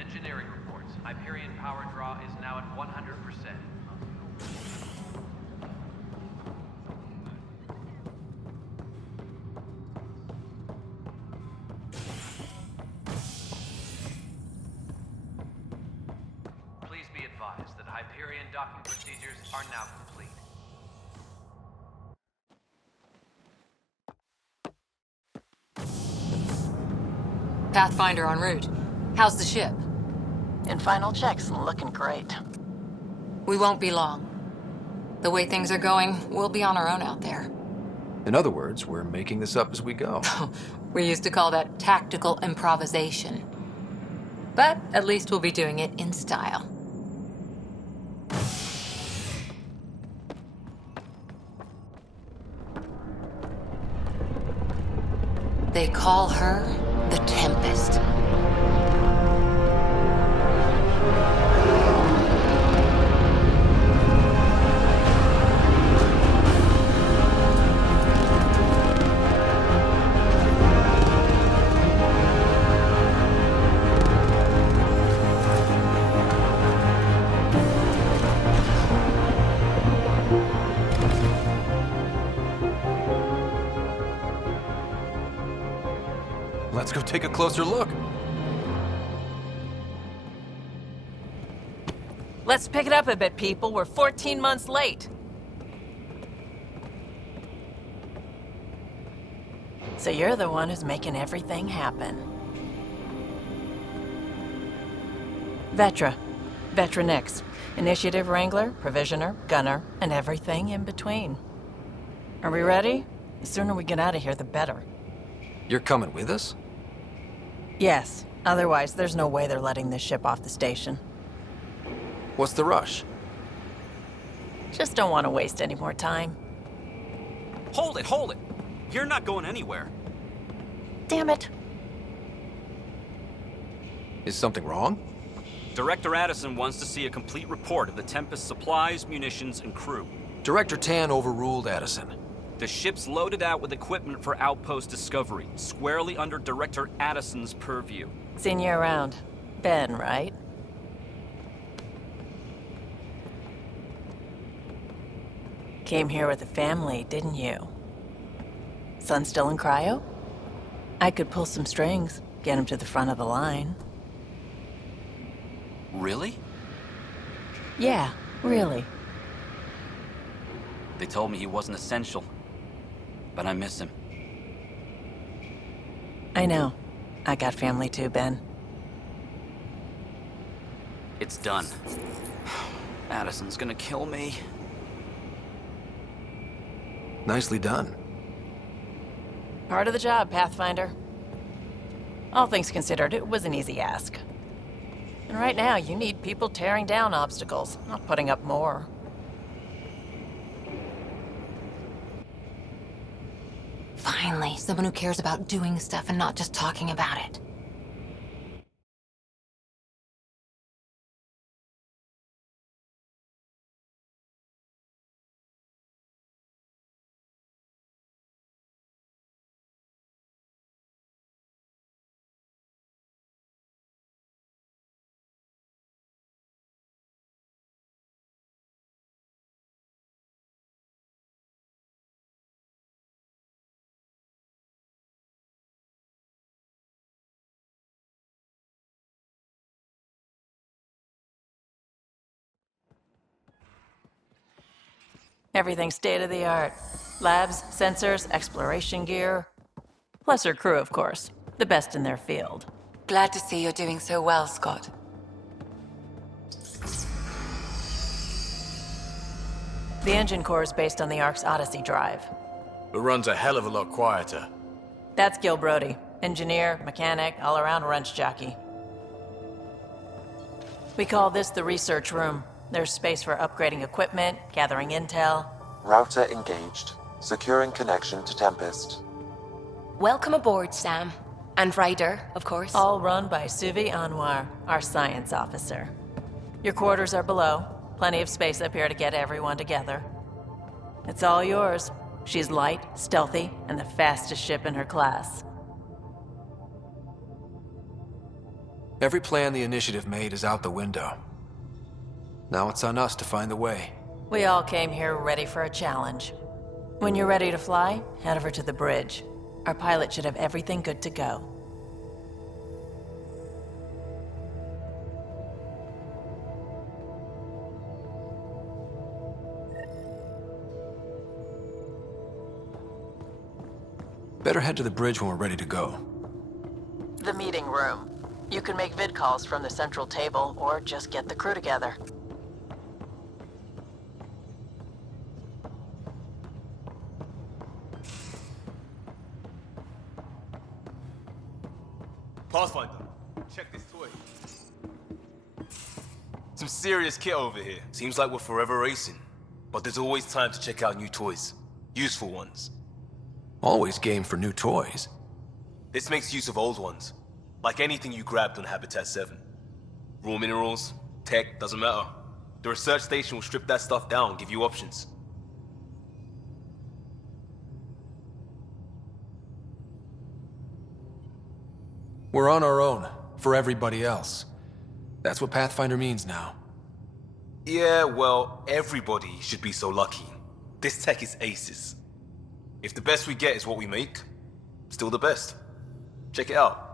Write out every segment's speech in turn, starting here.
Engineering reports. Hyperion power draw is now at 100%. Please be advised that Hyperion docking procedures are now complete. Pathfinder en route. How's the ship? In final checks and looking great. We won't be long. The way things are going, we'll be on our own out there. In other words, we're making this up as we go. We used to call that tactical improvisation. But at least we'll be doing it in style. They call her the Tempest. Let's go take a closer look. Let's pick it up a bit, people. We're 14 months late. So you're the one who's making everything happen. Vetra. Vetronix. Initiative Wrangler, Provisioner, Gunner, and everything in between. Are we ready? The sooner we get out of here, the better. You're coming with us? Yes. Otherwise, there's no way they're letting this ship off the station. What's the rush? Just don't want to waste any more time. Hold it, hold it! You're not going anywhere. Damn it. Is something wrong? Director Addison wants to see a complete report of the Tempest's supplies, munitions, and crew. Director Tan overruled Addison. The ship's loaded out with equipment for outpost discovery, squarely under Director Addison's purview. Seen you around. Ben, right? Came here with a family, didn't you? Son still in cryo? I could pull some strings, get him to the front of the line. Really? Yeah, really. They told me he wasn't essential, but I miss him. I know. I got family too, Ben. It's done. Addison's gonna kill me. Nicely done. Part of the job, Pathfinder. All things considered, it was an easy ask. And right now, you need people tearing down obstacles, not putting up more. Finally, someone who cares about doing stuff and not just talking about it. Everything state-of-the-art. Labs, sensors, exploration gear. Plus her crew, of course. The best in their field. Glad to see you're doing so well, Scott. The engine core is based on the Ark's Odyssey drive. It runs a hell of a lot quieter. That's Gil Brody. Engineer, mechanic, all-around wrench jockey. We call this the research room. There's space for upgrading equipment, gathering intel. Router engaged. Securing connection to Tempest. Welcome aboard, Sam. And Ryder, of course. All run by Suvi Anwar, our science officer. Your quarters are below. Plenty of space up here to get everyone together. It's all yours. She's light, stealthy, and the fastest ship in her class. Every plan the Initiative made is out the window. Now it's on us to find the way. We all came here ready for a challenge. When you're ready to fly, head over to the bridge. Our pilot should have everything good to go. Better head to the bridge when we're ready to go. The meeting room. You can make vid calls from the central table, or just get the crew together. Pathfinder, check this toy. Some serious kit over here. Seems like we're forever racing, but there's always time to check out new toys. Useful ones. Always game for new toys. This makes use of old ones, like anything you grabbed on Habitat 7. Raw minerals, tech, doesn't matter. The research station will strip that stuff down and give you options. We're on our own, for everybody else. That's what Pathfinder means now. Yeah, well, everybody should be so lucky. This tech is aces. If the best we get is what we make, still the best. Check it out.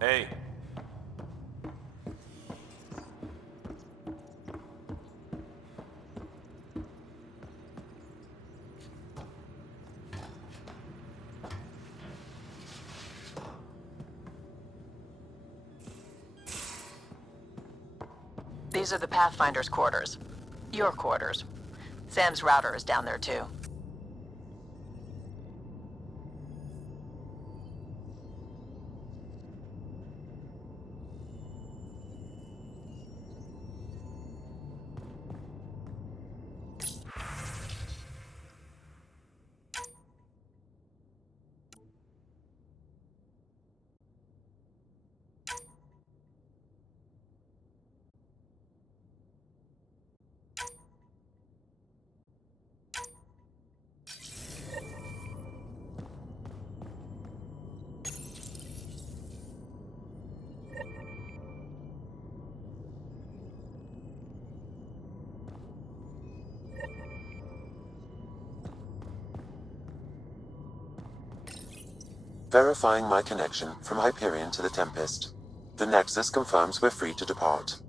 Hey. These are the Pathfinder's quarters. Your quarters. Sam's router is down there too. Verifying my connection from Hyperion to the Tempest. The Nexus confirms we're free to depart.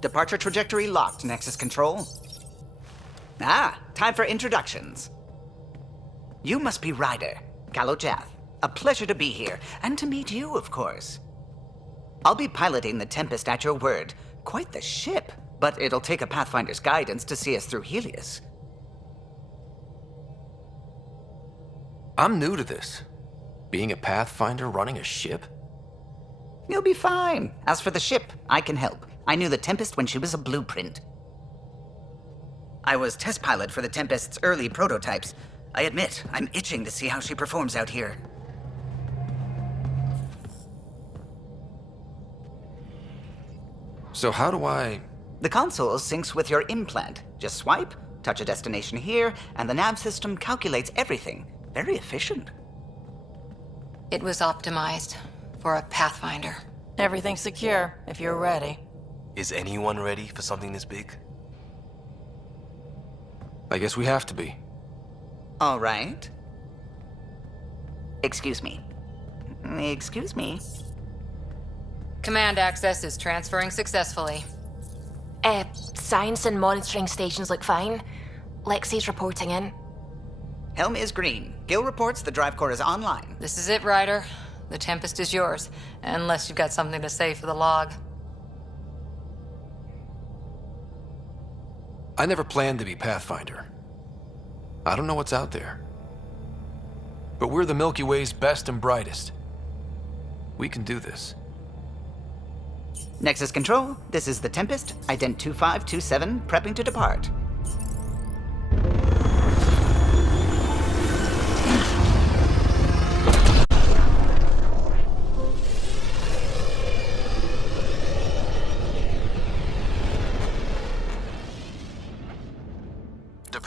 Departure trajectory locked, Nexus Control. Ah, time for introductions. You must be Ryder, Kalojath. A pleasure to be here, and to meet you, of course. I'll be piloting the Tempest at your word. Quite the ship, but it'll take a Pathfinder's guidance to see us through Helios. I'm new to this. Being a Pathfinder running a ship? You'll be fine. As for the ship, I can help. I knew the Tempest when she was a blueprint. I was test pilot for the Tempest's early prototypes. I admit, I'm itching to see how she performs out here. So how do I... The console syncs with your implant. Just swipe, touch a destination here, and the nav system calculates everything. Very efficient. It was optimized for a Pathfinder. Everything's secure, if you're ready. Is anyone ready for something this big? I guess we have to be. All right. Excuse me. Excuse me. Command access is transferring successfully. Science and monitoring stations look fine. Lexi's reporting in. Helm is green. Gil reports the drive core is online. This is it, Ryder. The Tempest is yours, unless you've got something to say for the log. I never planned to be Pathfinder. I don't know what's out there. But we're the Milky Way's best and brightest. We can do this. Nexus Control, this is the Tempest, ident 2527, prepping to depart.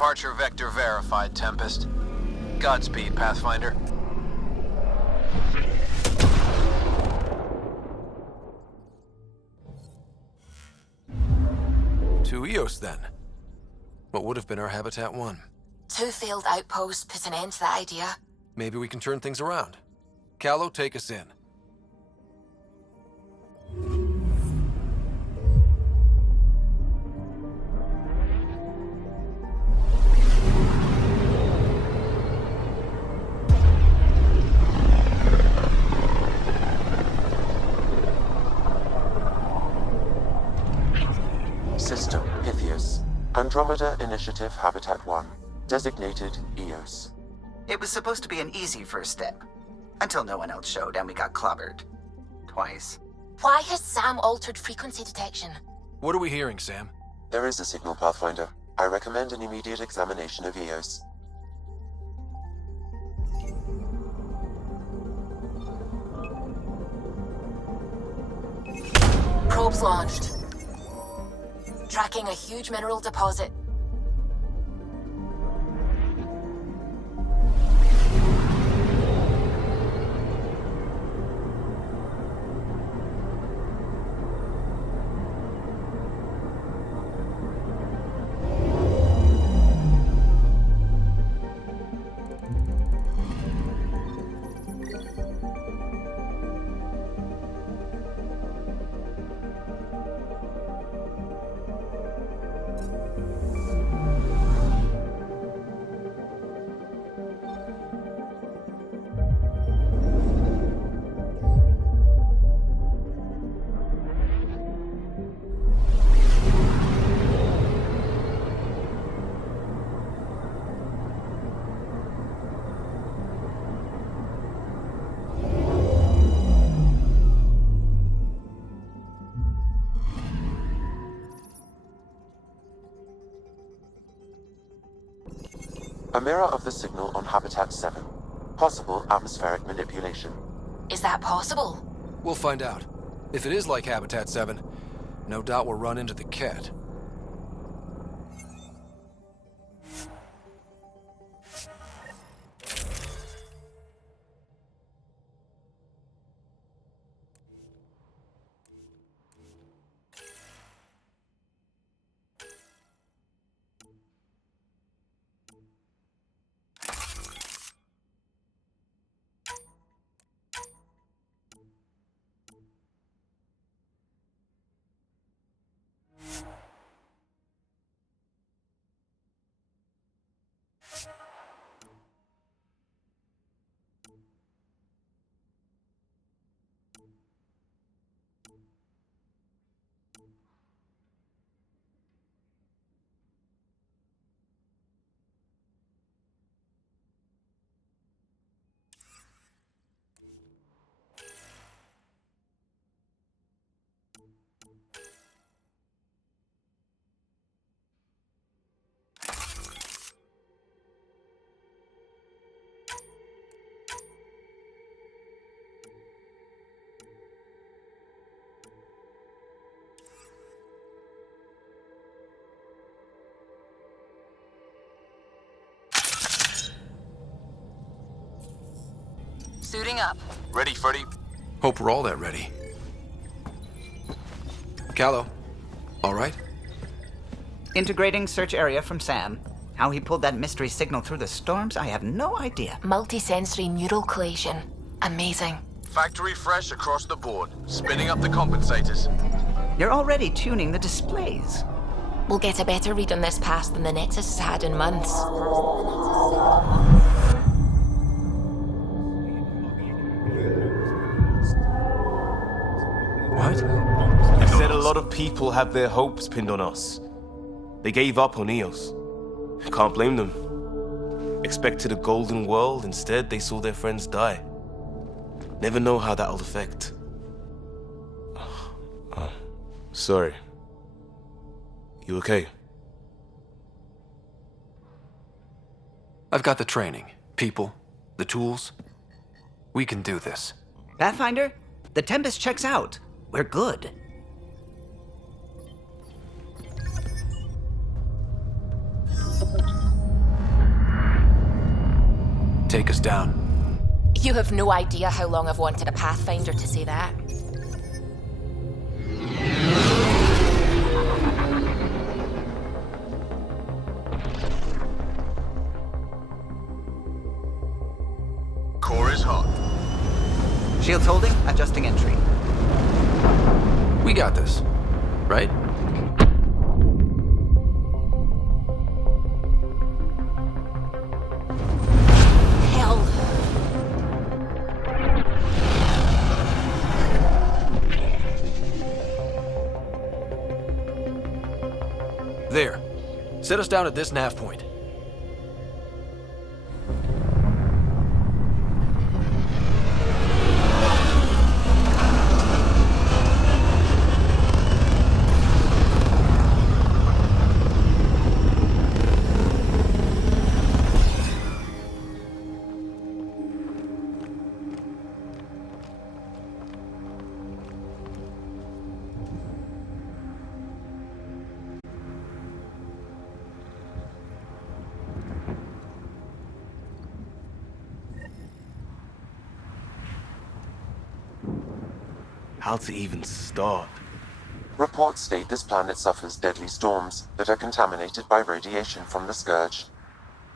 Departure vector verified, Tempest. Godspeed, Pathfinder. To Eos, then. What would have been our Habitat 1? 2 failed outposts put an end to that idea. Maybe we can turn things around. Callow, take us in. System Pythias. Andromeda Initiative Habitat 1. Designated Eos. It was supposed to be an easy first step. Until no one else showed and we got clobbered. Twice. Why has Sam altered frequency detection? What are we hearing, Sam? There is a signal, Pathfinder. I recommend an immediate examination of Eos. Probes launched. Tracking a huge mineral deposit. A mirror of the signal on Habitat 7. Possible atmospheric manipulation. Is that possible? We'll find out. If it is like Habitat 7, no doubt we'll run into the cat. Suiting up. Ready, Freddy? Hope we're all that ready. Callow, all right? Integrating search area from Sam. How he pulled that mystery signal through the storms, I have no idea. Multisensory neural collation. Amazing. Factory fresh across the board. Spinning up the compensators. You're already tuning the displays. We'll get a better read on this pass than the Nexus has had in months. What? I said a lot of people have their hopes pinned on us. They gave up on Eos. Can't blame them. Expected a golden world, instead they saw their friends die. Never know how that'll affect. Sorry. You okay? I've got the training, people, the tools. We can do this. Pathfinder, the Tempest checks out. We're good. take us down. You have no idea how long I've wanted a Pathfinder to say that. Core is hot. Shields holding, adjusting entry. We got this, right? Hell. There. Set us down at this nav point. How to even start? Reports state this planet suffers deadly storms that are contaminated by radiation from the Scourge.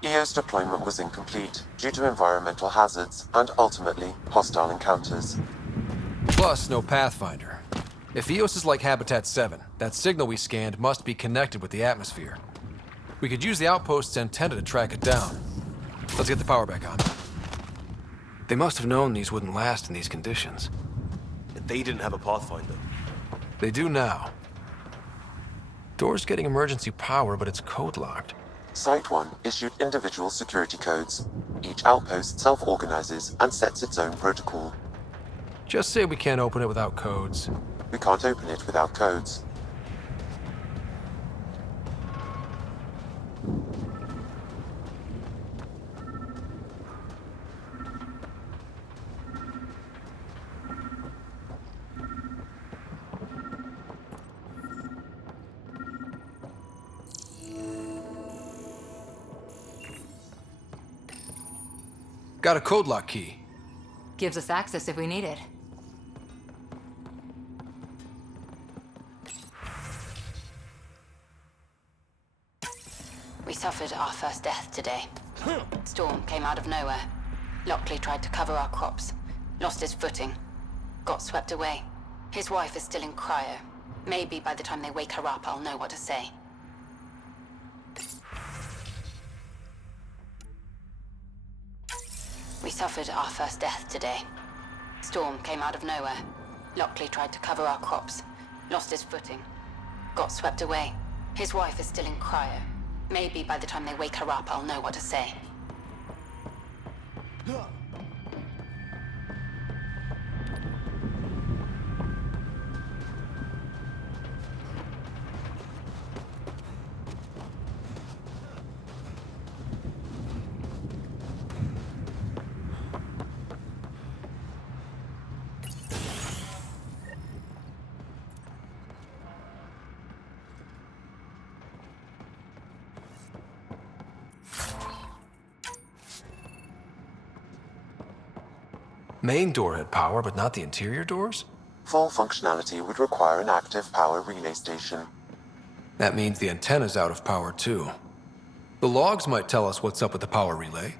EO's deployment was incomplete due to environmental hazards and ultimately hostile encounters. Plus, no Pathfinder. If EOS is like Habitat 7, that signal we scanned must be connected with the atmosphere. We could use the outpost's antenna to track it down. Let's get the power back on. They must have known these wouldn't last in these conditions. They didn't have a Pathfinder. They do now. Door's getting emergency power, but it's code-locked. Site 1 issued individual security codes. Each outpost self-organizes and sets its own protocol. Just say we can't open it without codes. We can't open it without codes. Got a code lock key. Gives us access if we need it. We suffered our first death today. Storm came out of nowhere. Lockley tried to cover our crops. Lost his footing. Got swept away. His wife is still in cryo. Maybe by the time they wake her up, I'll know what to say. We suffered our first death today. Storm came out of nowhere. Lockley tried to cover our crops. Lost his footing. Got swept away. His wife is still in cryo. Maybe by the time they wake her up, I'll know what to say. Main door had power, but not the interior doors? Full functionality would require an active power relay station. That means the antenna's out of power, too. The logs might tell us what's up with the power relay.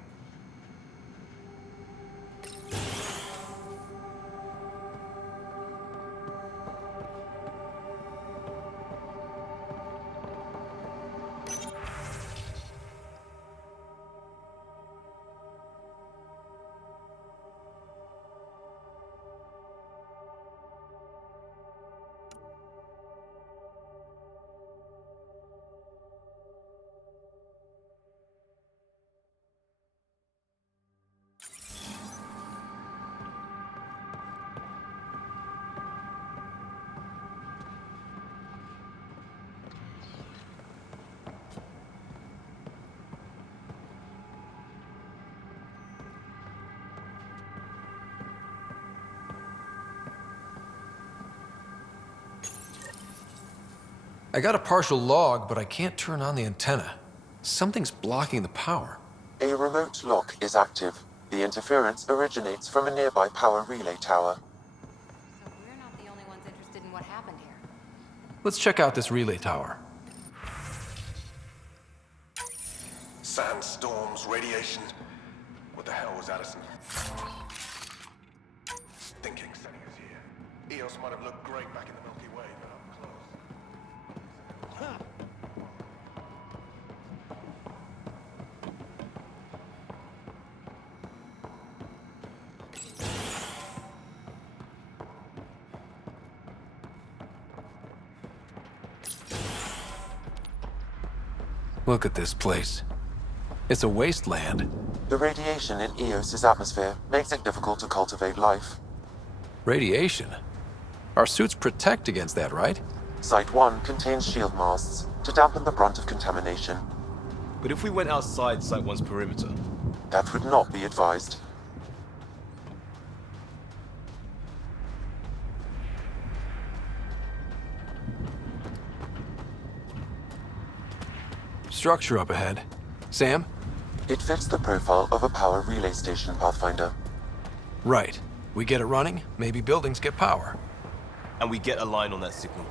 I got a partial log, but I can't turn on the antenna. Something's blocking the power. A remote lock is active. The interference originates from a nearby power relay tower. So we're not the only ones interested in what happened here. Let's check out this relay tower. Sandstorms, radiation. What the hell was Addison thinking sending us here? Eos might have looked great back in the Milky Way, but up close. Look at this place. It's a wasteland. The radiation in Eos's atmosphere makes it difficult to cultivate life. Radiation? Our suits protect against that, right? Site 1 contains shield masts to dampen the brunt of contamination. But if we went outside Site 1's perimeter? That would not be advised. Structure up ahead. Sam? It fits the profile of a power relay station, Pathfinder. Right. We get it running, maybe buildings get power. And we get a line on that signal.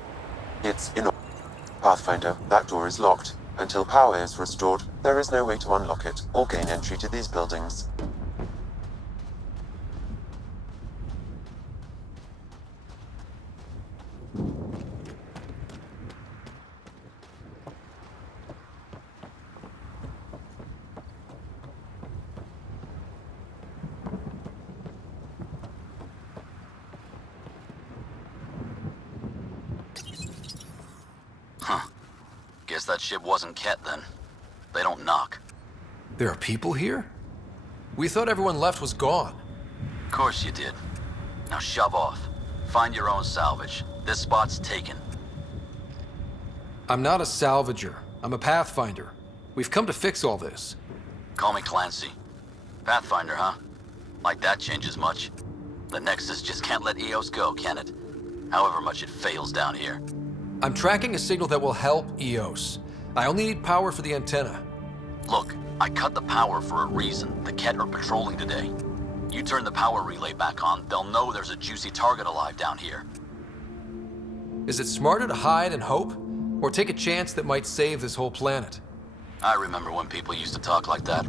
It's in Pathfinder, that door is locked. Until power is restored, there is no way to unlock it or gain entry to these buildings. Huh. Guess that ship wasn't Ket then. They don't knock. There are people here? We thought everyone left was gone. Of course you did. Now shove off. Find your own salvage. This spot's taken. I'm not a salvager. I'm a Pathfinder. We've come to fix all this. Call me Clancy. Pathfinder, huh? Like that changes much. The Nexus just can't let Eos go, can it? However much it fails down here. I'm tracking a signal that will help Eos. I only need power for the antenna. Look, I cut the power for a reason. The Ket are patrolling today. You turn the power relay back on, they'll know there's a juicy target alive down here. Is it smarter to hide and hope? Or take a chance that might save this whole planet? I remember when people used to talk like that.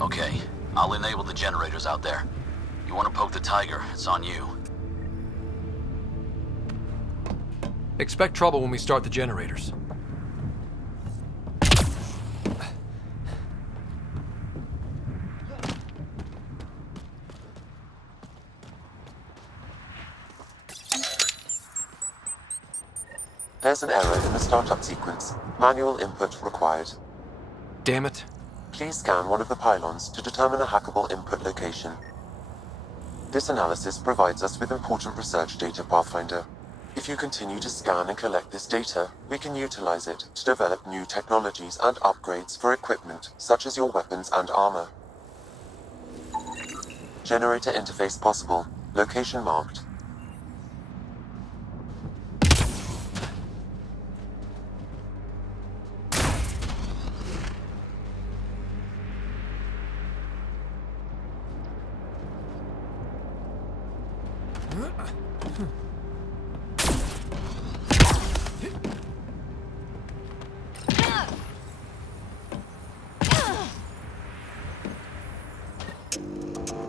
Okay, I'll enable the generators out there. You want to poke the tiger, it's on you. Expect trouble when we start the generators. There's an error in the startup sequence. Manual input required. Damn it. Please scan one of the pylons to determine a hackable input location. This analysis provides us with important research data, Pathfinder. If you continue to scan and collect this data, we can utilize it to develop new technologies and upgrades for equipment, such as your weapons and armor. Generator interface possible. Location marked.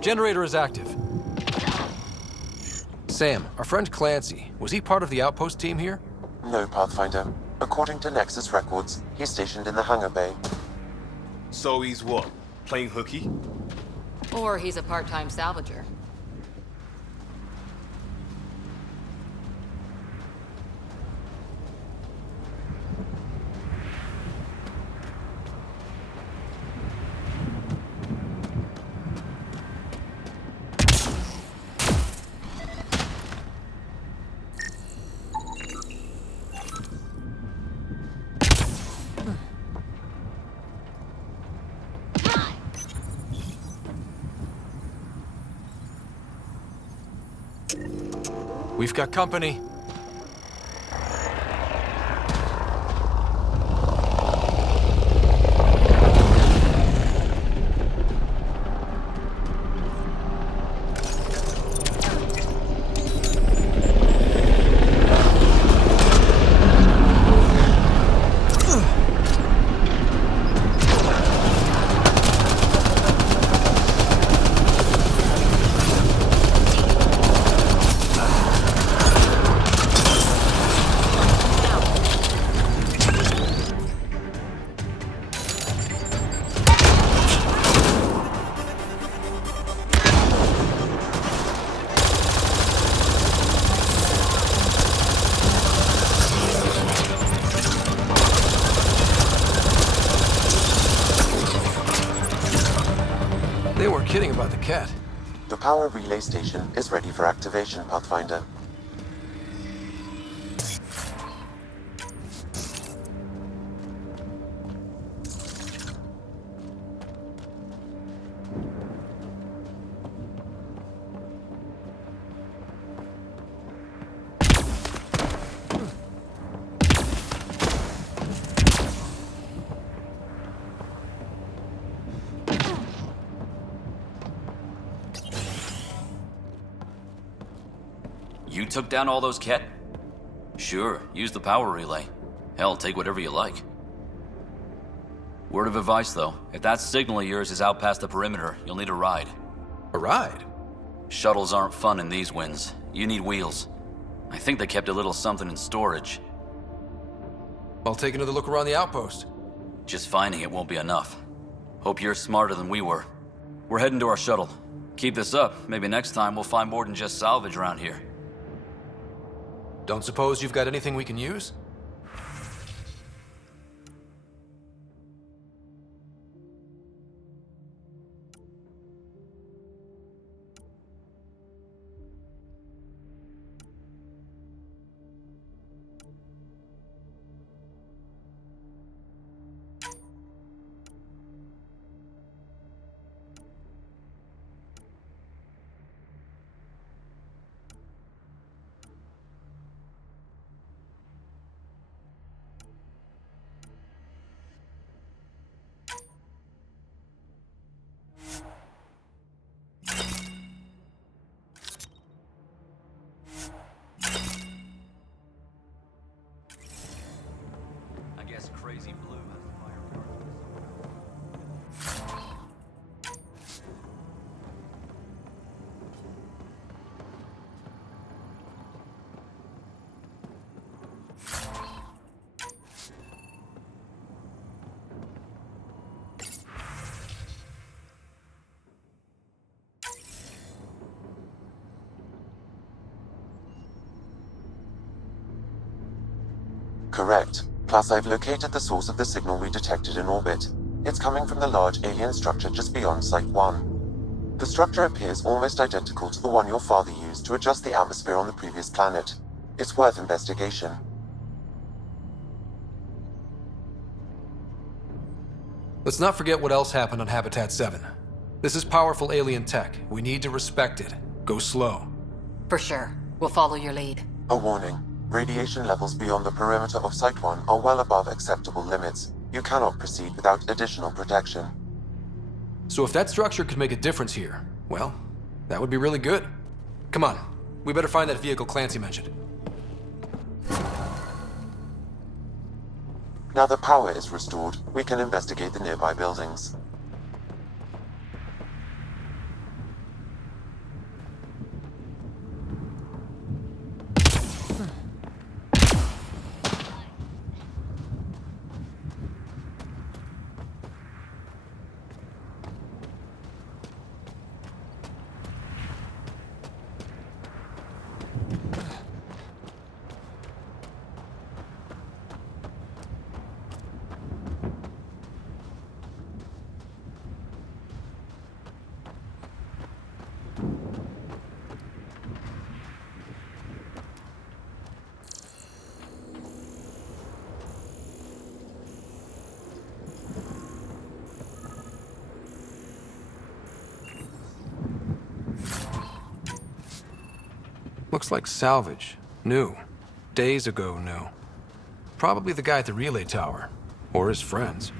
Generator is active. Sam, our friend Clancy, was he part of the outpost team here? No, Pathfinder. According to Nexus records, he's stationed in the hangar bay. So he's what? Playing hooky? Or he's a part-time salvager. We've got company. power relay station is ready for activation, Pathfinder. You took down all those cat... Sure, use the power relay. Hell, take whatever you like. Word of advice, though. If that signal of yours is out past the perimeter, you'll need a ride. A ride? Shuttles aren't fun in these winds. You need wheels. I think they kept a little something in storage. I'll take another look around the outpost. Just finding it won't be enough. Hope you're smarter than we were. We're heading to our shuttle. Keep this up. Maybe next time we'll find more than just salvage around here. Don't suppose you've got anything we can use? Crazy Blue has fire. Correct. Plus, I've located the source of the signal we detected in orbit. It's coming from the large alien structure just beyond Site 1. The structure appears almost identical to the one your father used to adjust the atmosphere on the previous planet. It's worth investigation. Let's not forget what else happened on Habitat 7. This is powerful alien tech. We need to respect it. Go slow. For sure. We'll follow your lead. A warning. Radiation levels beyond the perimeter of Site 1 are well above acceptable limits. You cannot proceed without additional protection. So if that structure could make a difference here, well, that would be really good. Come on. We better find that vehicle Clancy mentioned. Now that power is restored, we can investigate the nearby buildings. Looks like salvage. New. Days ago new. Probably the guy at the relay tower. Or his friends.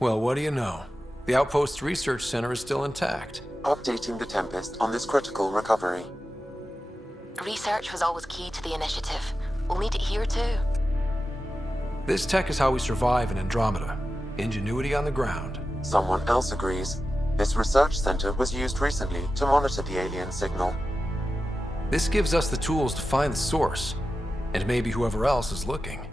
Well, what do you know? The Outpost's research center is still intact. Updating the Tempest on this critical recovery. Research was always key to the initiative. We'll need it here too. This tech is how we survive in Andromeda. Ingenuity on the ground. Someone else agrees. This research center was used recently to monitor the alien signal. This gives us the tools to find the source, and maybe whoever else is looking.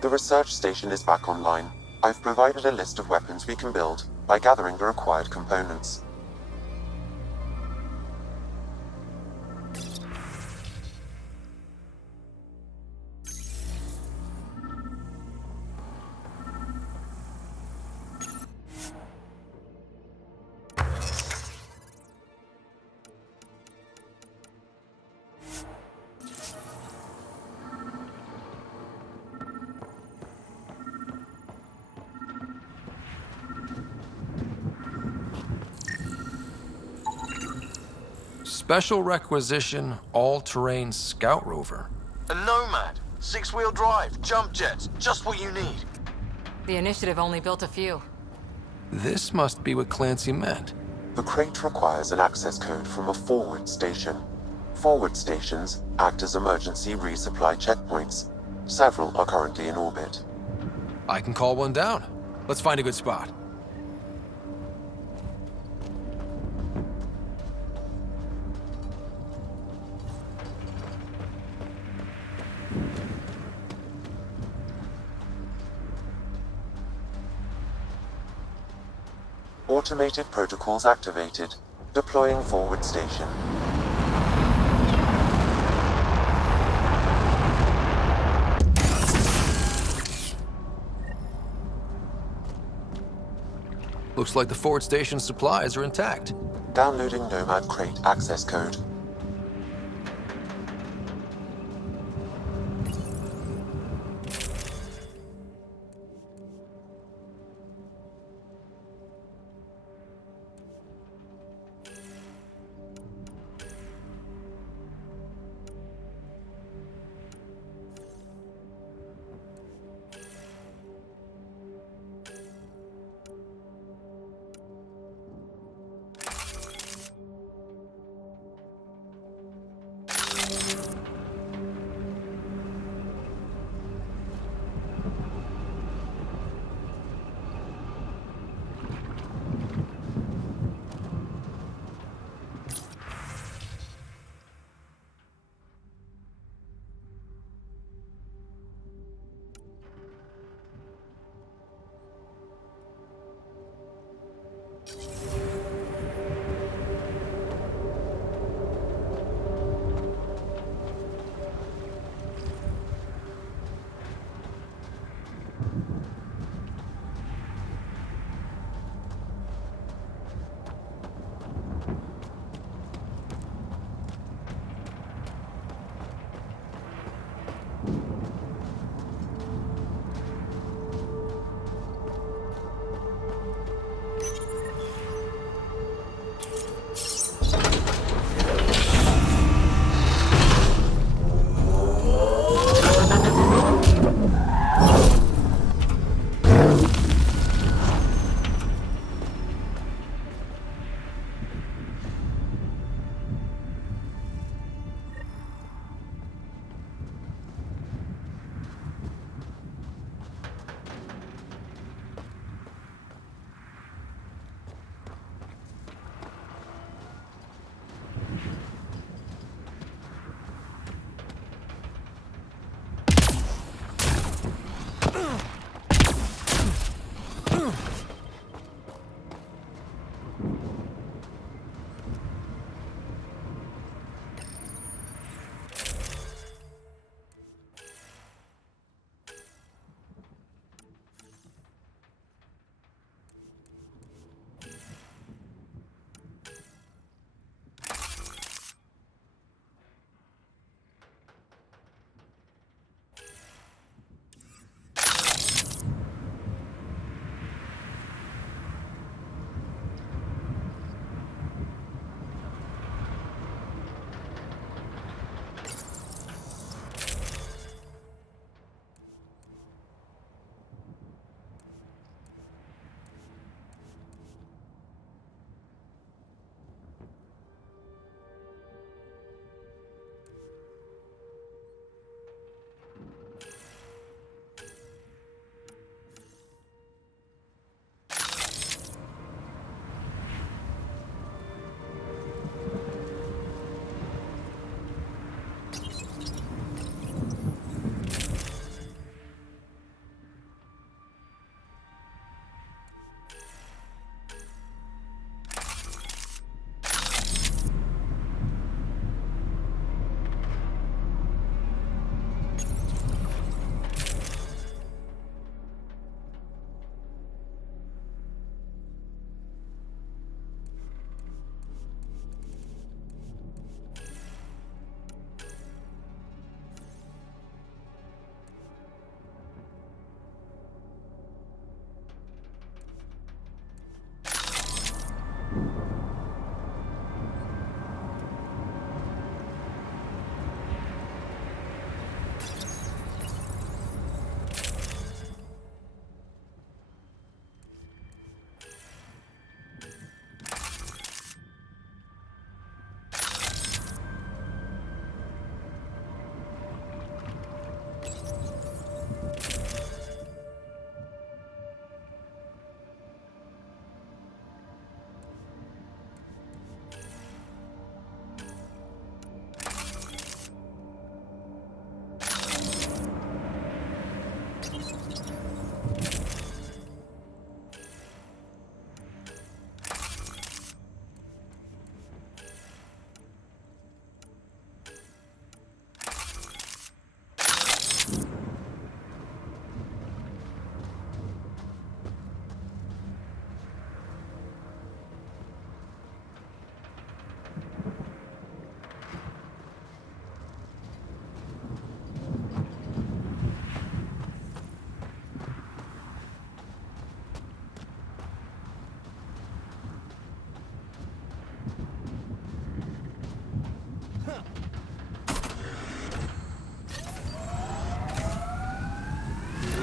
The research station is back online. I've provided a list of weapons we can build by gathering the required components. Special requisition, all-terrain scout rover. A Nomad. 6-wheel drive, jump jets, just what you need. The initiative only built a few. This must be what Clancy meant. The crate requires an access code from a forward station. Forward stations act as emergency resupply checkpoints. Several are currently in orbit. I can call one down. Let's find a good spot. Automated protocols activated. Deploying forward station. Looks like the forward station supplies are intact. Downloading Nomad crate access code.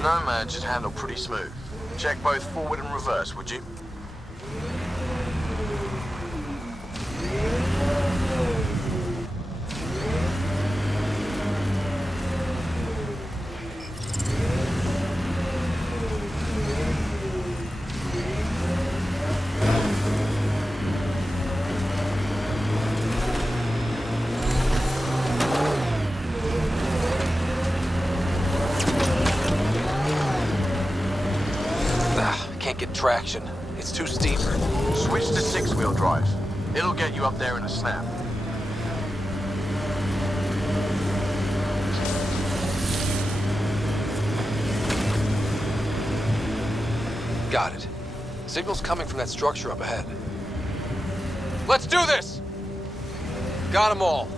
Nomad should handle pretty smooth. Check both forward and reverse, would you? Can't get traction. It's too steep. Switch to six-wheel drive. It'll get you up there in a snap. Got it. Signal's coming from that structure up ahead. Let's do this! Got them all.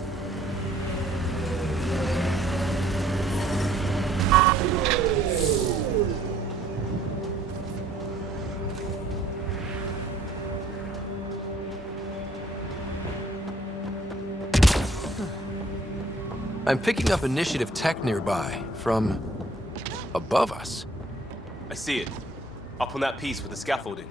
I'm picking up initiative tech nearby, from above us. I see it. Up on that piece with the scaffolding.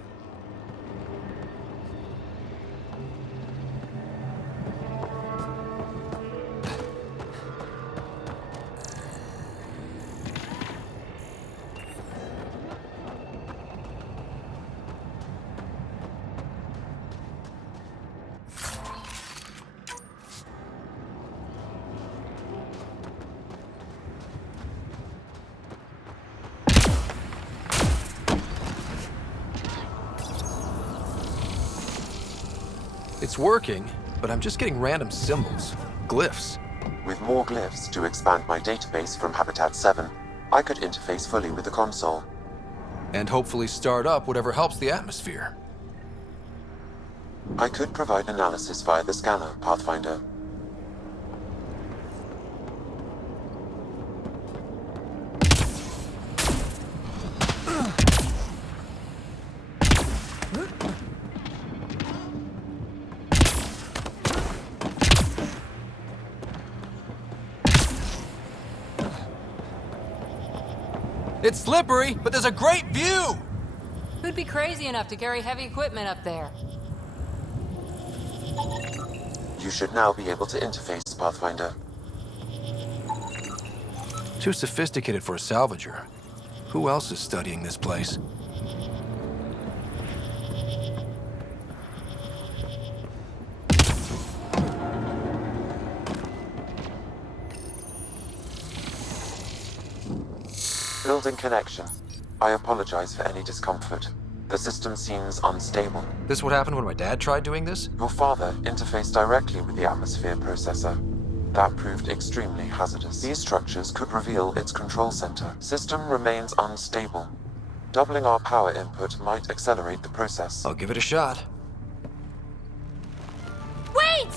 It's working, but I'm just getting random symbols, glyphs. With more glyphs to expand my database from Habitat 7, I could interface fully with the console. And hopefully start up whatever helps the atmosphere. I could provide analysis via the scanner, Pathfinder. It's slippery, but there's a great view! Who'd be crazy enough to carry heavy equipment up there? You should now be able to interface, Pathfinder. Too sophisticated for a salvager. Who else is studying this place? Building connection. I apologize for any discomfort. The system seems unstable. This what happened when my dad tried doing this? Your father interfaced directly with the atmosphere processor. That proved extremely hazardous. These structures could reveal its control center. System remains unstable. Doubling our power input might accelerate the process. I'll give it a shot. Wait!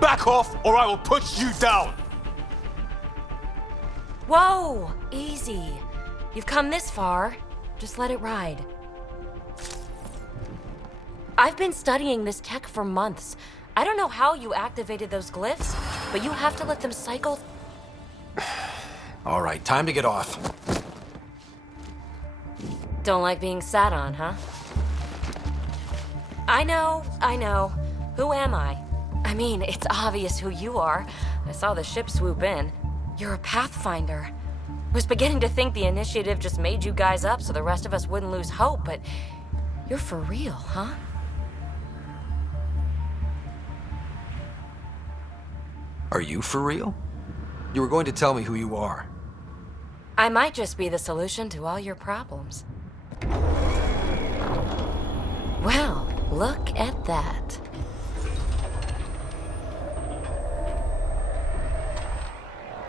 Back off, or I will push you down! Whoa! Easy. You've come this far. Just let it ride. I've been studying this tech for months. I don't know how you activated those glyphs, but you have to let them cycle. All right, time to get off. Don't like being sat on, huh? I know. Who am I? I mean, it's obvious who you are. I saw the ship swoop in. You're a Pathfinder. Was beginning to think the initiative just made you guys up so the rest of us wouldn't lose hope, but you're for real, huh? Are you for real? You were going to tell me who you are. I might just be the solution to all your problems. Well, look at that.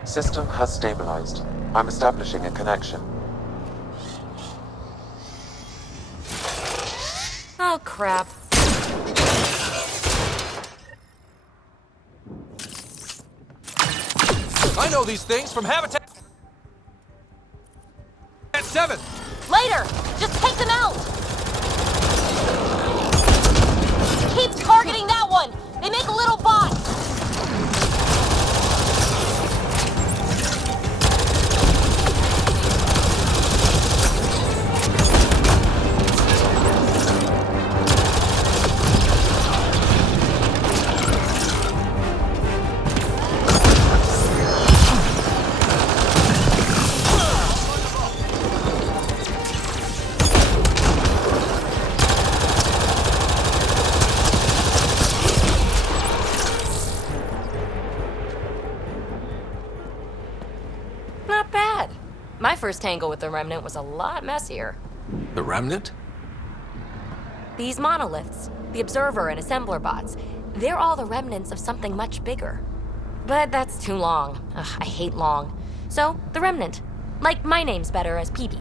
System has stabilized. I'm establishing a connection. Oh, crap. I know these things from Habitat 7! Later! Just take them out! Keep targeting that one! They make little bots! My first tangle with the Remnant was a lot messier. The Remnant? These monoliths, the Observer and Assembler bots, they're all the remnants of something much bigger. But that's too long. Ugh, I hate long. So, the Remnant. Like, my name's better as PB.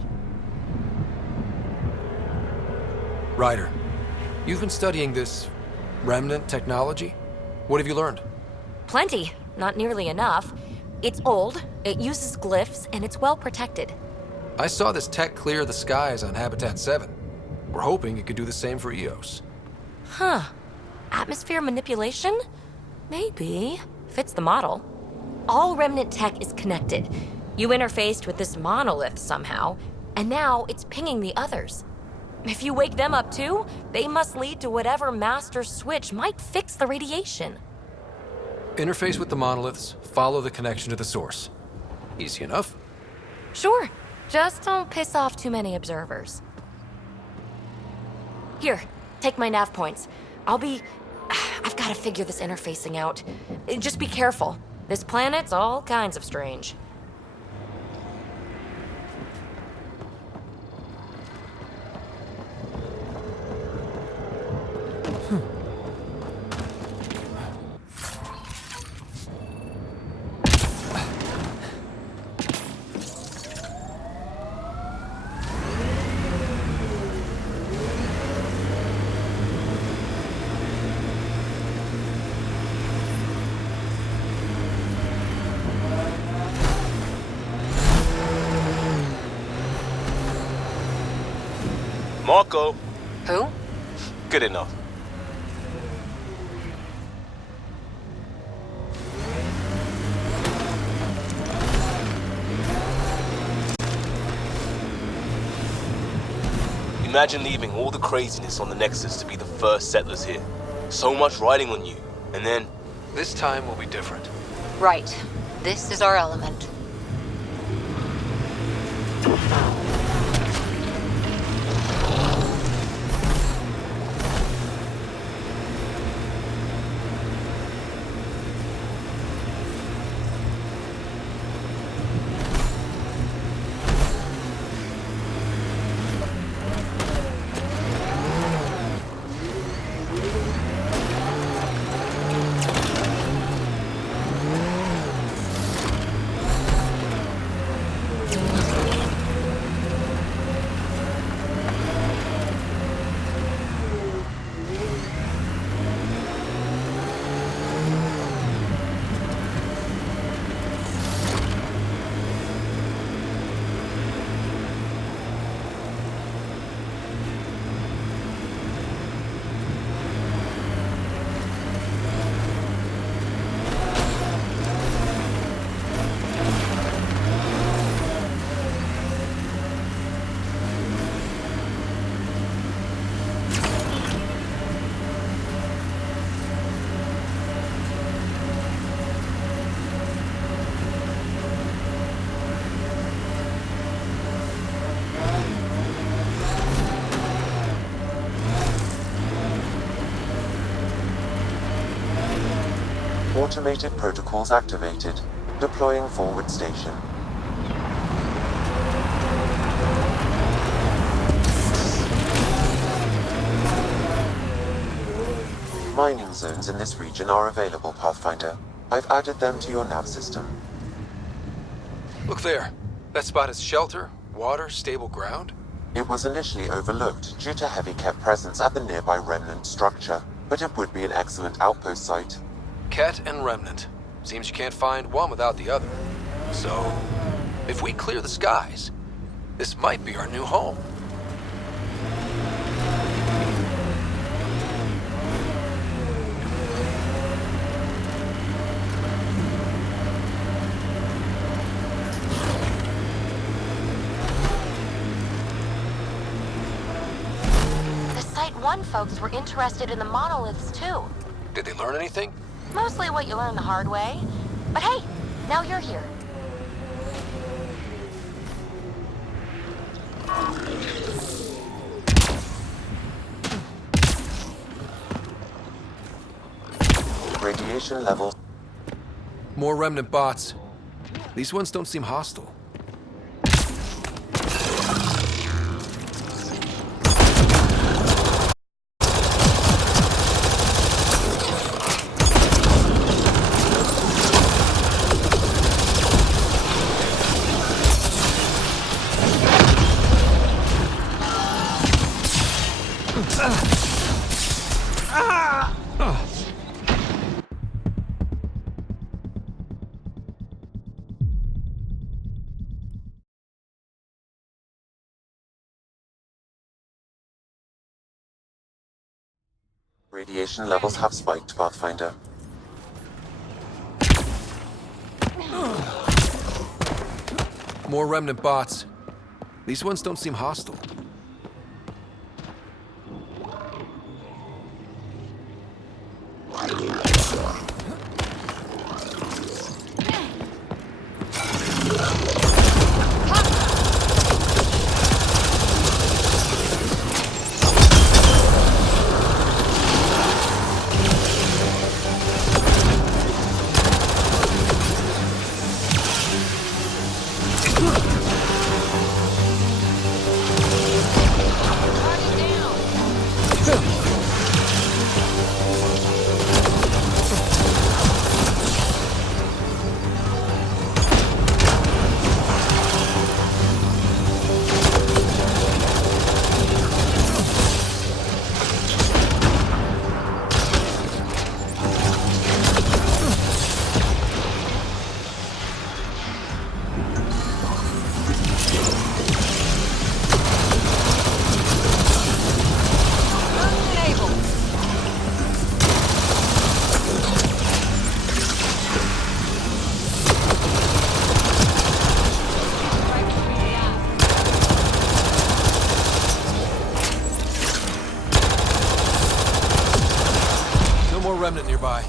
Ryder, you've been studying this Remnant technology? What have you learned? Plenty. Not nearly enough. It's old, it uses glyphs, and it's well protected. I saw this tech clear the skies on Habitat 7. We're hoping it could do the same for EOS. Huh. Atmosphere manipulation? Maybe. Fits the model. All Remnant tech is connected. You interfaced with this monolith somehow, and now it's pinging the others. If you wake them up too, they must lead to whatever master switch might fix the radiation. Interface with the monoliths, follow the connection to the source. Easy enough. Sure. Just don't piss off too many observers. Here, take my nav points. I've got to figure this interfacing out. Just be careful. This planet's all kinds of strange. Marco. Who? Good enough. Imagine leaving all the craziness on the Nexus to be the first settlers here. So much riding on you, and then... This time will be different. Right. This is our element. Automated protocols activated. Deploying forward station. Mining zones in this region are available, Pathfinder. I've added them to your nav system. Look there. That spot is shelter, water, stable ground. It was initially overlooked due to heavy kept presence at the nearby Remnant structure, but it would be an excellent outpost site. Ket and Remnant. Seems you can't find one without the other. So, if we clear the skies, this might be our new home. The Site 1 folks were interested in the monoliths too. Did they learn anything? Mostly what you learn the hard way. But hey, now you're here. Radiation levels. More Remnant bots. These ones don't seem hostile. Radiation levels have spiked, Pathfinder. More remnant bots. These ones don't seem hostile. Remnant nearby.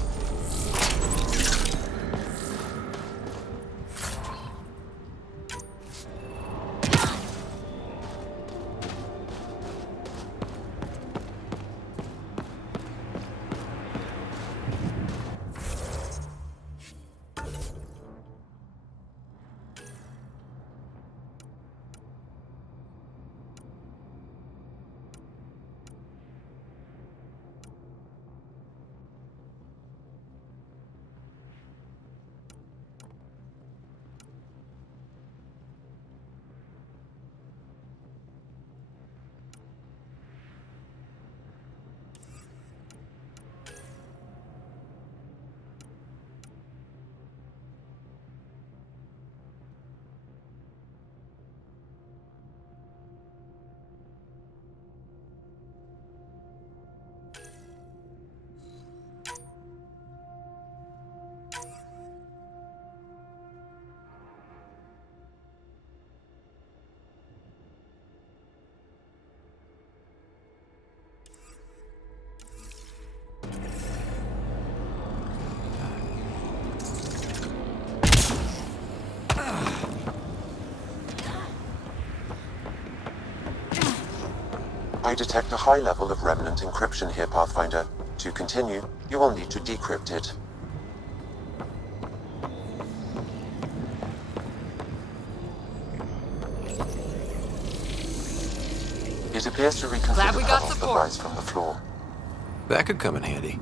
I detect a high level of remnant encryption here, Pathfinder. To continue, you will need to decrypt it. It appears to reconfigure the cutoff that rise from the floor. That could come in handy.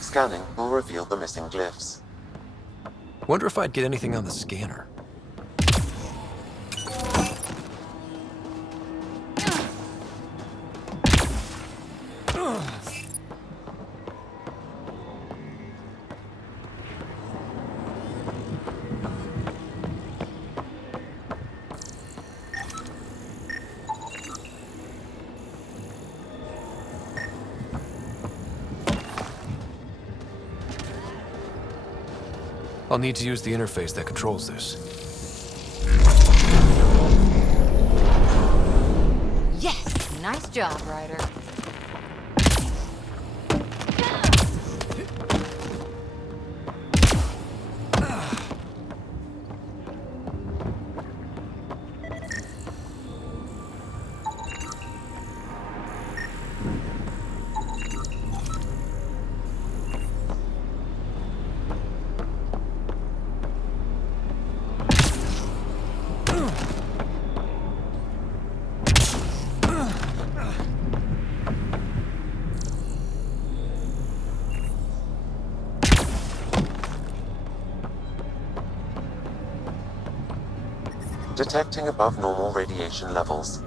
Scanning will reveal the missing glyphs. Wonder if I'd get anything on the scanner. I'll need to use the interface that controls this. Yes! Nice job, Ryder. detecting above normal radiation levels.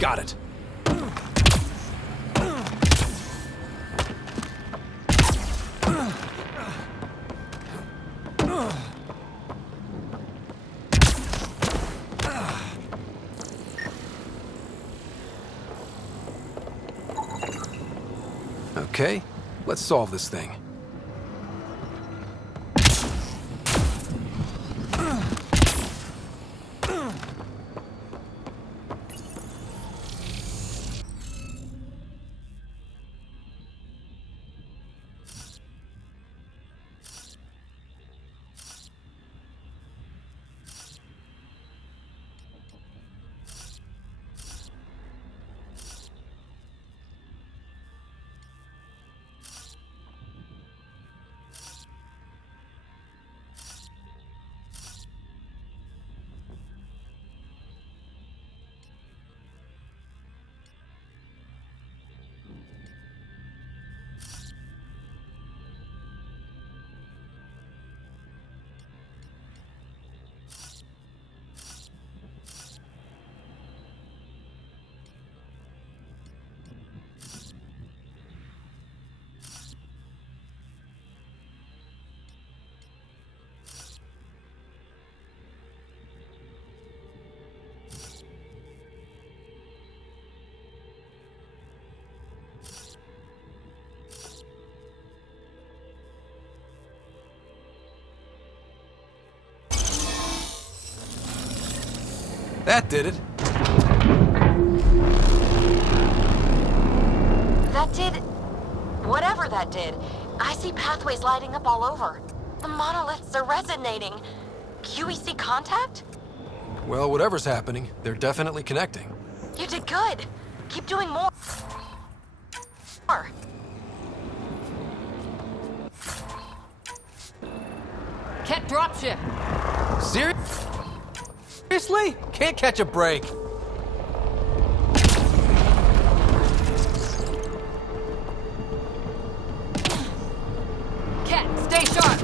Got it. Okay, let's solve this thing. That did it. That did... whatever that did. I see pathways lighting up all over. The monoliths are resonating. QEC contact? Well, whatever's happening, they're definitely connecting. You did good. Keep doing more. Ket dropship. Seriously? Can't catch a break. Ket, stay sharp.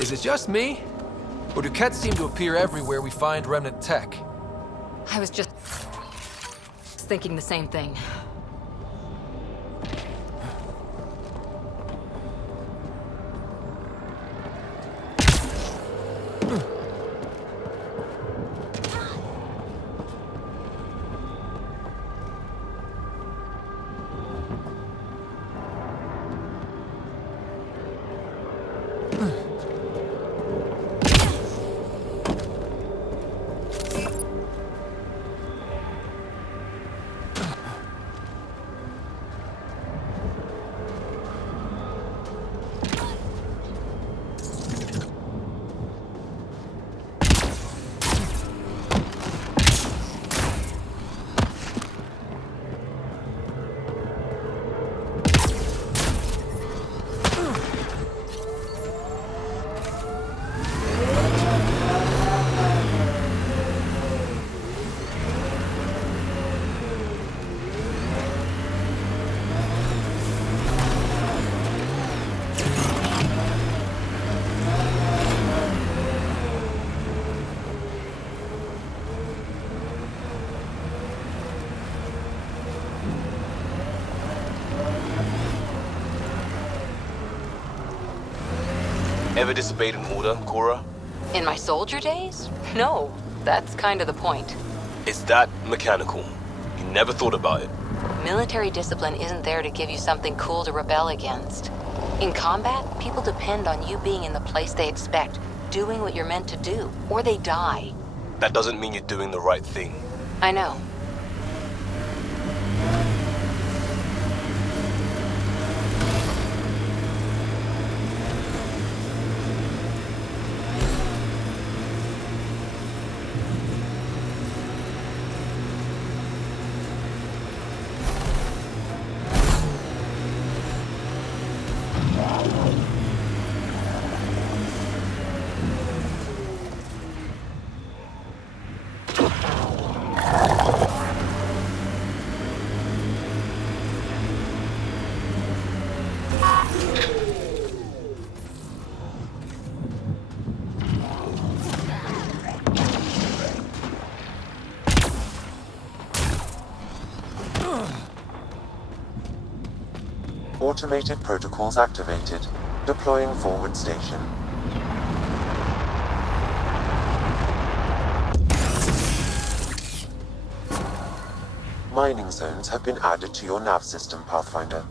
Is it just me? Or do Kets seem to appear everywhere we find remnant tech? I was just thinking the same thing. Ever disobeyed an order, Cora? In my soldier days? No, that's kind of the point. It's that mechanical. You never thought about it. Military discipline isn't there to give you something cool to rebel against. In combat, people depend on you being in the place they expect, doing what you're meant to do, or they die. That doesn't mean you're doing the right thing. I know. Automated protocols activated. Deploying forward station. Mining zones have been added to your nav system, Pathfinder.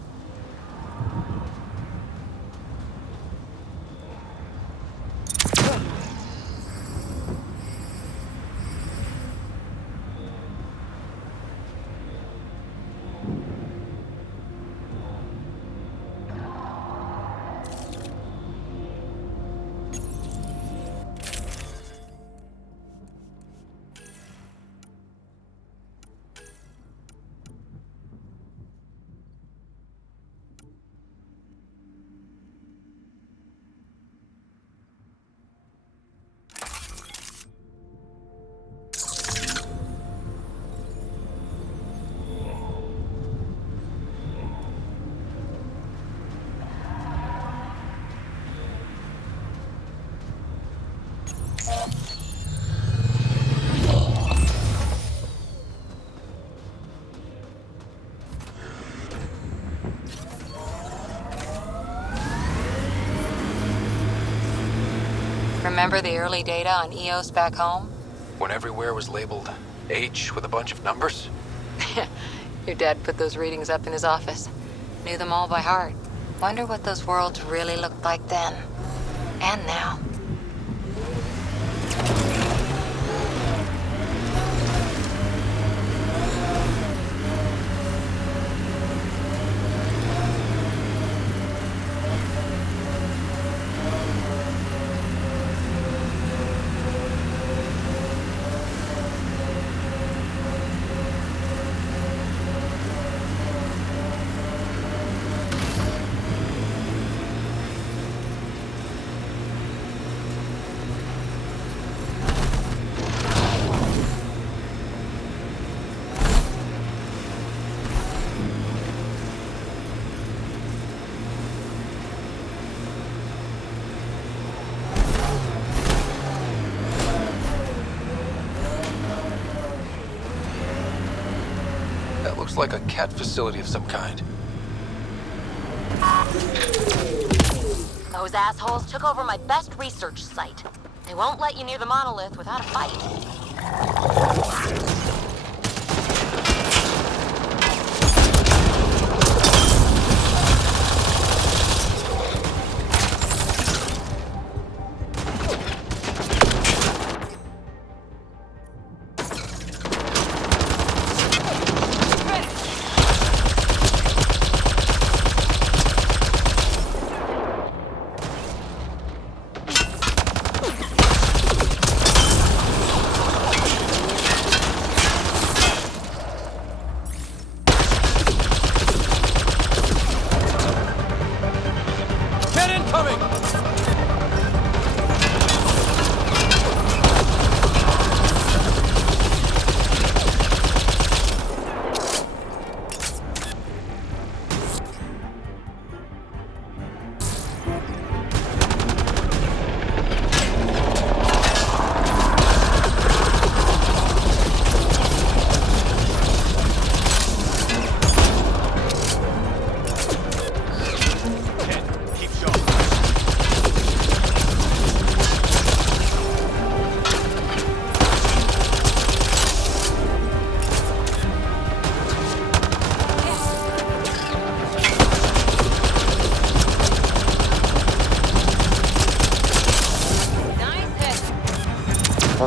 Remember the early data on EOS back home? When everywhere was labeled H with a bunch of numbers? Your dad put those readings up in his office. Knew them all by heart. Wonder what those worlds really looked like then. And now. Looks like a cat facility of some kind. Those assholes took over my best research site. They won't let you near the monolith without a fight.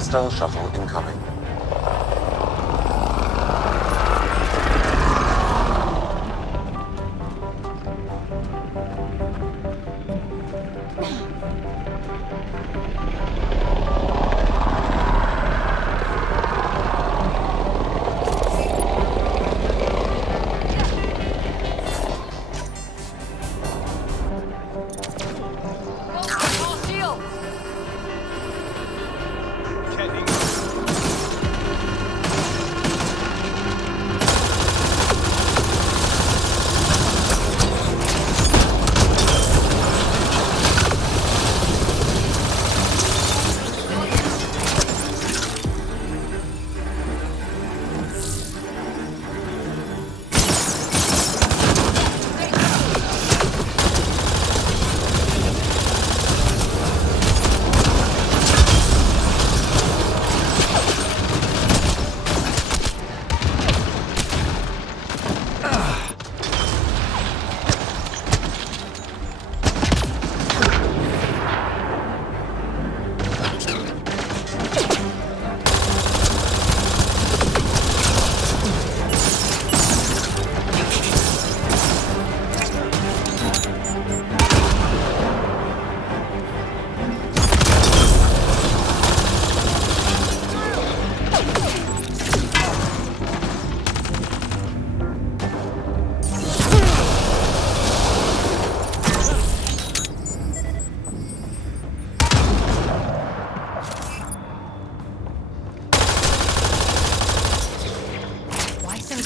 Hostile shuttle incoming.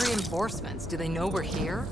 Reinforcements? Do they know we're here?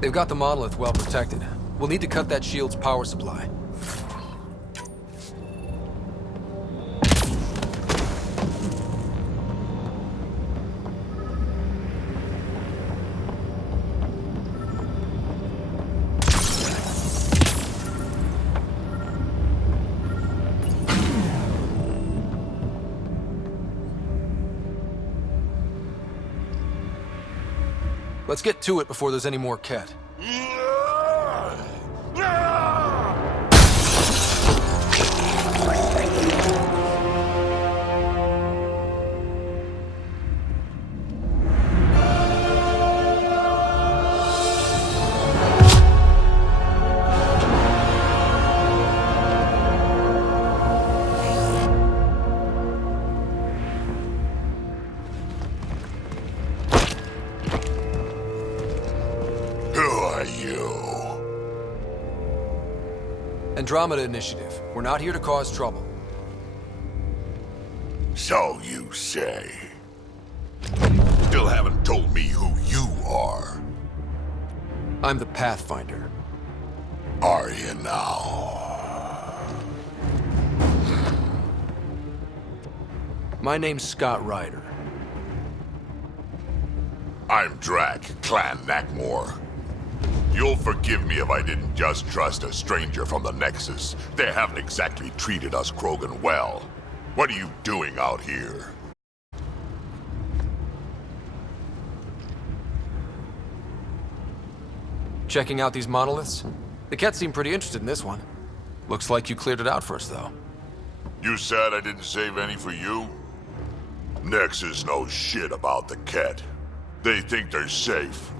They've got the monolith well protected. We'll need to cut that shield's power supply. Let's get to it before there's any more Ket. Andromeda Initiative. We're not here to cause trouble. So you say. Still haven't told me who you are. I'm the Pathfinder. Are you now? My name's Scott Ryder. I'm Drac, Clan Nakmor. You'll forgive me if I didn't just trust a stranger from the Nexus. They haven't exactly treated us Krogan well. What are you doing out here? Checking out these monoliths? The Ket seem pretty interested in this one. Looks like you cleared it out for us, though. You said I didn't save any for you? Nexus knows shit about the Ket. They think they're safe.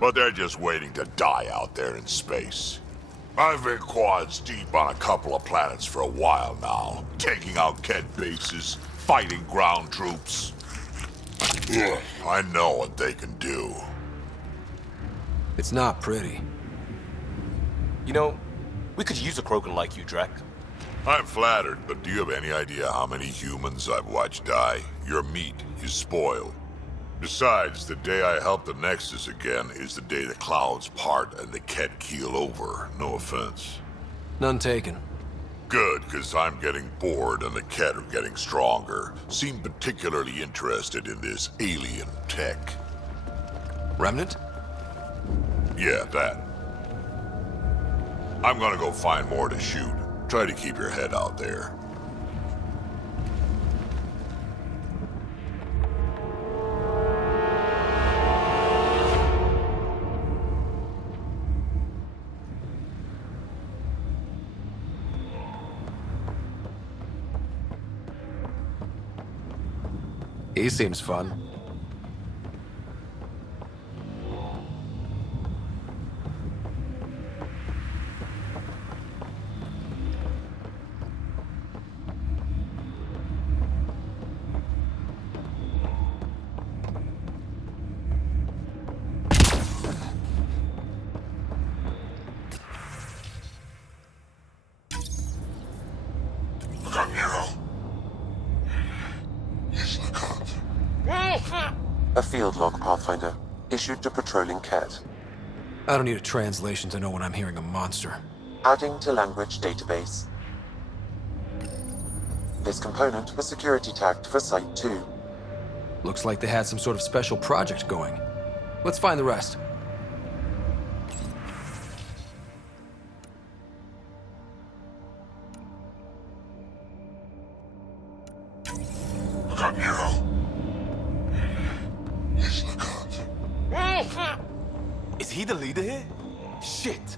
But they're just waiting to die out there in space. I've been quads deep on a couple of planets for a while now, taking out Ket bases, fighting ground troops. I know what they can do. It's not pretty. You know, we could use a Krogan like you, Drac. I'm flattered, but do you have any idea how many humans I've watched die? Your meat is spoiled. Besides, the day I help the Nexus again is the day the clouds part and the Ket keel over. No offense. None taken. Good, because I'm getting bored and the Ket are getting stronger. Seem particularly interested in this alien tech. Remnant? Yeah, that. I'm gonna go find more to shoot. Try to keep your head out there. He seems fun. A field log, Pathfinder, issued to patrolling Ket. I don't need a translation to know when I'm hearing a monster. Adding to language database. This component was security tagged for Site 2. Looks like they had some sort of special project going. Let's find the rest. Is he the leader here? Shit.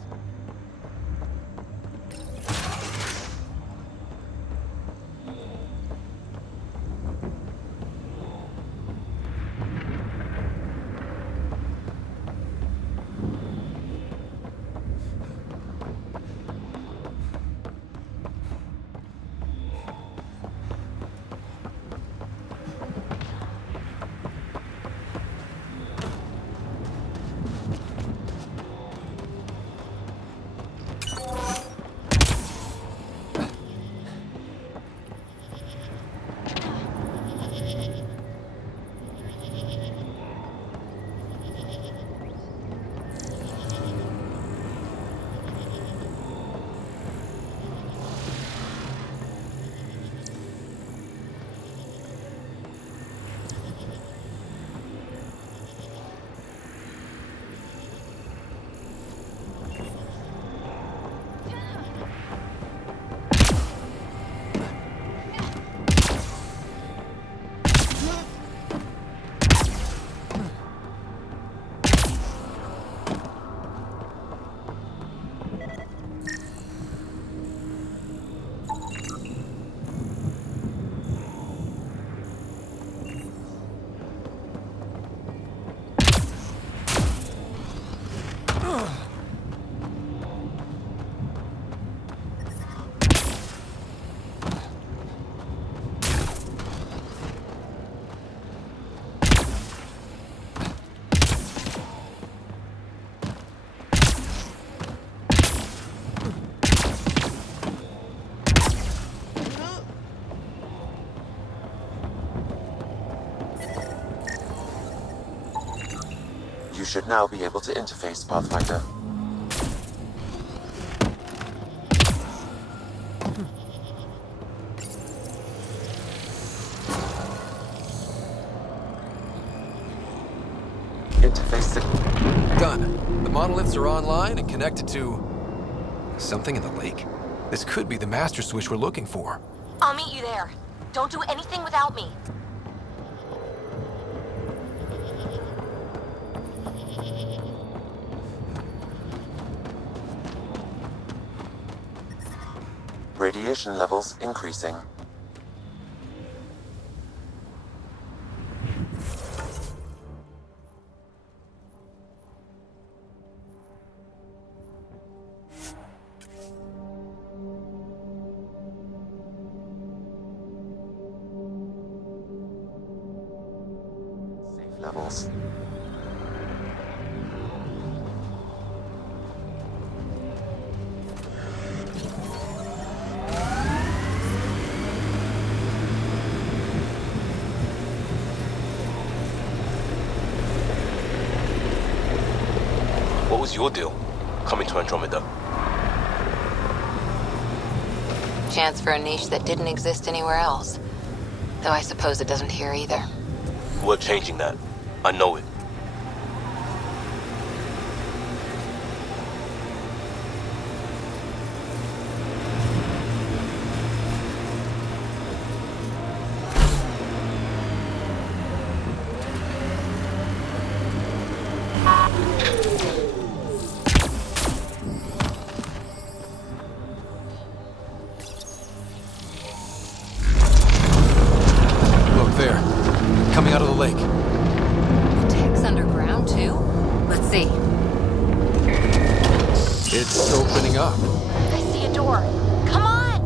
You should now be able to interface, Pathfinder. Interface signal. Done. The monoliths are online and connected to something in the lake. This could be the master switch we're looking for. I'll meet you there. Don't do anything without me. Radiation levels increasing. Safe levels. What was your deal, coming to Andromeda? Chance for a niche that didn't exist anywhere else. Though I suppose it doesn't here either. We're changing that. I know it. Look there. Coming out of the lake. The tech's underground, too? Let's see. It's opening up. I see a door. Come on!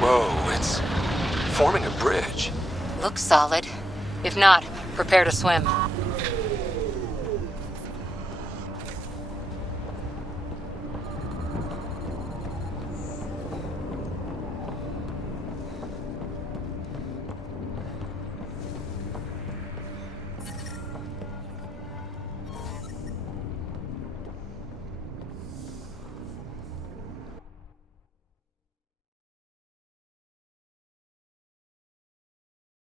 Whoa, it's forming a bridge. Looks solid. If not, prepare to swim.